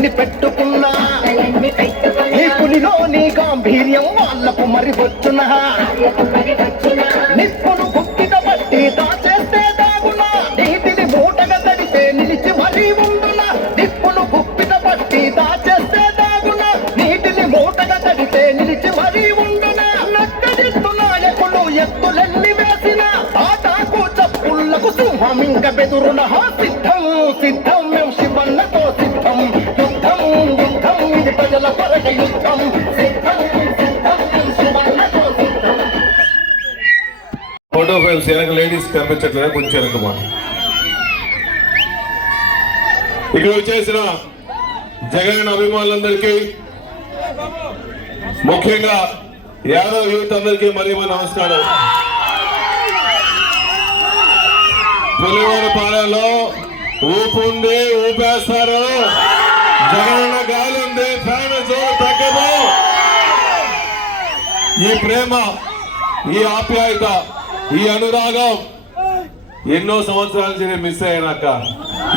ఎన్ని పెట్టుకున్నా నీ పులిలోని గాంభీర్యం వాళ్లకు మరి వచ్చునా నిప్పును గుక్కిట పట్టి దాచేస్తే దాగునా నీటిని మూటగా తడితే నిలిచి మరీ ఉండునా నిప్పును గుక్కిట పట్టి దాచేస్తే దాగునా నీటిని మూటగా తడితే నిలిచి మరీ ఉండునా నక్కడిస్తు నాయకులు ఎత్తులెల్లి వేసిన ఆటాకు చప్పుళ్లకు సింహం ఇంక బెదురున సిద్ధం సిద్ధం మేము శివన్నతో సిద్ధం యుద్ధం యుద్ధం ఇది ప్రజల కొరక యుద్ధం సిద్ధం సిద్ధం శివన్నతో సిద్ధం. ఫోటో ఫ్రేమ్స్ వెనక లేడీస్ కనిపించట్లేదు, కొంచెం వెనకమా. ఇక్కడ వచ్చేసిన జగన్ అభిమానులందరికీ, ముఖ్యంగా యాదవ్ యూత్ అందరికీ మరీ నమస్కారం. పులివారపాలెంలో ఊపు ఉంది, ఊపేస్తారు. జగనన్న గాలి ఉంది, ఫ్యాన్ జోరు తగ్గదు. ఈ ప్రేమ, ఈ ఆప్యాయత, ఈ అనురాగం ఎన్నో సంవత్సరాల నుంచి నేను మిస్ అయ్యానక్క.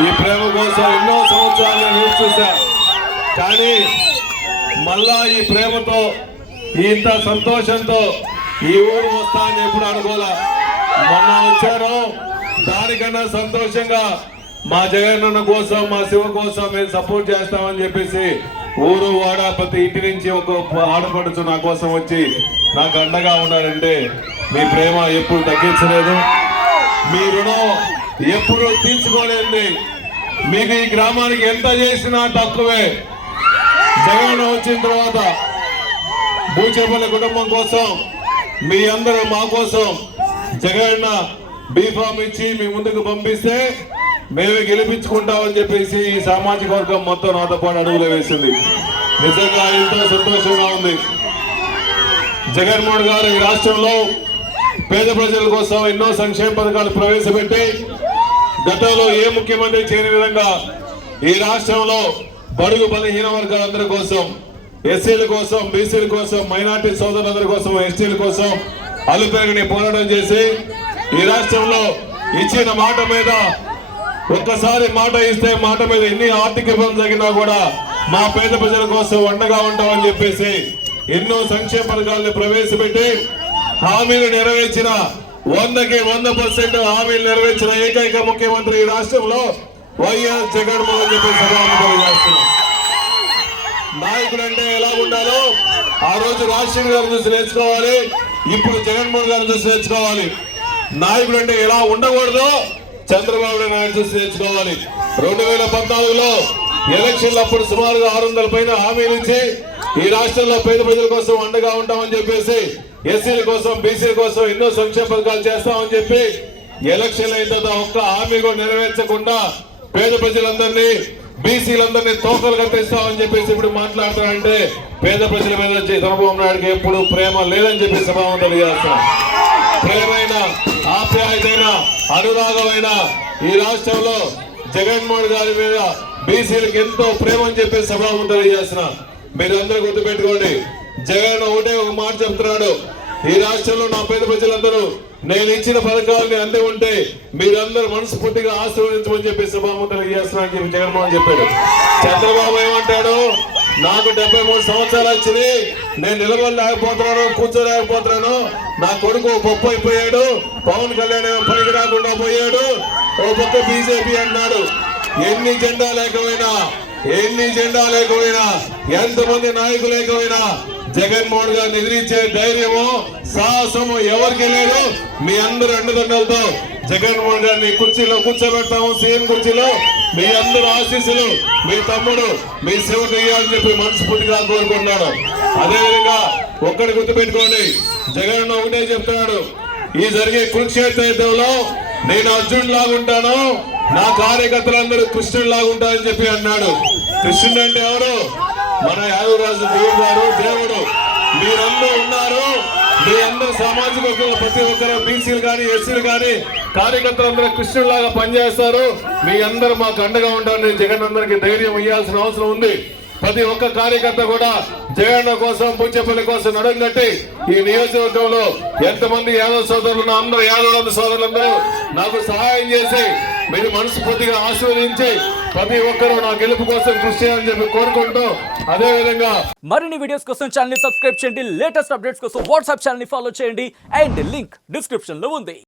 ఈ ప్రేమ కోసం ఎన్నో సంవత్సరాలు నేను చూసా, కానీ మళ్ళా ఈ ప్రేమతో ఇంత సంతోషంతో ఈ ఊరు వస్తానని ఎప్పుడు అనుకోలే. మొన్న వచ్చాను, దానికన్నా సంతోషంగా మా జగనన్న కోసం, మా శివ కోసం మేము సపోర్ట్ చేస్తామని చెప్పేసి ఊరు వాడ ప్రతి ఇంటి నుంచి ఒక ఆడపడుచు నా కోసం వచ్చి నాకు అండగా ఉన్నారంటే మీ ప్రేమ ఎప్పుడు తగ్గించలేదు, మీ రుణం ఎప్పుడు తీర్చుకోలేదు. మీకు ఈ గ్రామానికి ఎంత చేసినా తక్కువే. జగన్ వచ్చిన తర్వాత బూచేపల్లి కుటుంబం కోసం మీ అందరూ మా కోసం జగన్ బీఫామ్ ఇచ్చి మీ ముందుకు పంపిస్తే మేమే గెలిపించుకుంటామని చెప్పేసి ఈ సామాజిక వర్గం మొత్తం నాతో పాటు అడుగులు వేసింది. నిజంగా ఎంతో సంతోషంగా ఉంది. జగన్మోహన్ గారు ఈ రాష్ట్రంలో పేద ప్రజల కోసం ఎన్నో సంక్షేమ పథకాలు ప్రవేశపెట్టి గతంలో ఏ ముఖ్యమంత్రి చేయని విధంగా ఈ రాష్ట్రంలో బడుగు బలహీన వర్గాలందరి కోసం, ఎస్సీల కోసం, బీసీల కోసం, మైనార్టీ సోదరులందరి కోసం, ఎస్టీల కోసం అలుపెరగని పోరాటం చేసి ఈ రాష్ట్రంలో ఇచ్చిన మాట మీద ఒక్కసారి మాట ఇస్తే మాట మీద ఎన్ని ఆర్థిక ఇబ్బందులు జరిగినా కూడా మా పేద ప్రజల కోసం అండగా ఉంటామని చెప్పేసి ఎన్నో సంక్షేమ పథకాలను ప్రవేశపెట్టి హామీలు నెరవేర్చిన 100% హామీలు నెరవేర్చిన ఏకైక ముఖ్యమంత్రి ఈ రాష్ట్రంలో వైఎస్ జగన్మోహన్ చెప్పి సభాముఖం చేస్తున్నాం. నాయకుడు అంటే ఎలా ఉండాలో ఆ రోజు రాజశేఖర్ గారు చూసి నేర్చుకోవాలి, ఇప్పుడు జగన్మోహన్ గారు చూసి నేర్చుకోవాలి. నాయకుడు అంటే ఎలా ఉండకూడదో చంద్రబాబు నాయుడు చూసి నేర్చుకోవాలి. 2014లో ఎలక్షన్లు అప్పుడు సుమారుగా 600 పైన హామీలు ఇచ్చి ఈ రాష్ట్రంలో పేద ప్రజల కోసం అండగా ఉంటామని చెప్పేసి, ఎస్సీల కోసం, బీసీల కోసం ఎన్నో సంక్షేమ పథకాలు చేస్తామని చెప్పి ఎలక్షన్లు అయిన తర్వాత ఒక్క హామీ కూడా నెరవేర్చకుండా పేద ప్రజలందరినీ, బీసీలందరినీ తోకలు కట్టిస్తామని చెప్పేసి ఇప్పుడు మాట్లాడతారంటే పేద ప్రజల మీద చంద్రబాబు నాయుడుకి ఎప్పుడు ప్రేమ లేదని చెప్పి సభావంతులు చేస్తున్నాం. ప్రేమైన, ఆప్యాయతైన, అనురాగమైన ఈ రాష్ట్రంలో జగన్మోహన్ గారి మీద బీసీలకు ఎంతో ప్రేమ అని చెప్పి సభావంతులు చేస్తున్నా. మీరు అందరూ గుర్తుపెట్టుకోండి, జగన్ ఒకటే ఒక మాట చెప్తున్నాడు, ఈ రాష్ట్రంలో నా పేద ప్రజలందరూ నేను ఇచ్చిన పథకాలని అందే ఉంటే మీరందరూ మనస్ఫూర్తిగా ఆశీర్వదించమని చెప్పి సభాముఖులు చేస్తున్నా అని చెప్పి జగన్మోహన్ చెప్పాడు. చంద్రబాబు ఏమంటాడు, నాకు 73 సంవత్సరాలు వచ్చింది, నేను నిలబడలేకపోతున్నాను, కూర్చోలేకపోతున్నాను, నా కొడుకు పప్పు అయిపోయాడు, పవన్ కళ్యాణ్ పనికి రాకుండా పోయాడు, ఓ పక్క బీజేపీ అన్నాడు. ఎన్ని జెండా లేకపోయినా ఎంతమంది నాయకులు లేకపోయినా జగన్మోహన్ గారిని ఎదిరించే ధైర్యము, సాహసము ఎవరికి లేదు. మీ అందరూ అండదండలతో జగన్మోహన్ గారిని కుర్చీలో కూర్చోబెడతాము, సీఎం కుర్చీలో. మీ అందరూ ఆశీస్సులు మీ తమ్ముడు, మీ శివుడు ఇవ్వాలని చెప్పి మనస్ఫూర్తిగా కోరుకుంటున్నాను. అదేవిధంగా ఒక్కడి గుర్తుపెట్టుకోండి, జగన్ ఒకటే చెప్తున్నాడు, ఈ జరిగే కురుక్షేత్ర యుద్ధంలో నేను అర్జునుడు లాగుంటాను, నా కార్యకర్తలందరూ కృష్ణుడు లాగుంటారని చెప్పి అన్నాడు. కృష్ణుడు అంటే ఎవరు? మన యాదవరాజు దేవుడు గారు, దేవుడు. మీరందరూ ఉన్నారు, మీ అందరూ సామాజిక వర్గంలో ప్రతి ఒక్కరు, బీసీలు కానీ, ఎస్సీలు కానీ కార్యకర్తలందరూ కృష్ణుడిలాగా పనిచేస్తారు. మీ అందరూ మాకు అండగా ఉంటారని జగన్ అందరికి ధైర్యం ఇవ్వాల్సిన అవసరం ఉంది. ప్రతి ఒక్క కార్యకర్త కూడా జగన్ కోసం, బూచేపల్లి కోసం నడుం కట్టి ఈ నియోజకవర్గంలో ఎంతమంది యాదవ్ సోదరులు, అందరూ యాదవ్ సోదరులందరూ నాకు సహాయం చేసి మీరు మనస్ఫూర్తిగా ఆశీర్వదించి ప్రతి ఒక్కరూ నా గెలుపు కోసం కృషి చేయాలని చెప్పి కోరుకుంటూ అదే విధంగా మరిన్ని వీడియోస్ కోసం ఛానల్ ని సబ్స్క్రైబ్ చేయండి, లేటెస్ట్ అప్డేట్స్ కోసం వాట్సాప్ ఛానల్ ని ఫాలో చేయండి అండ్ లింక్ డిస్క్రిప్షన్ లో ఉంది.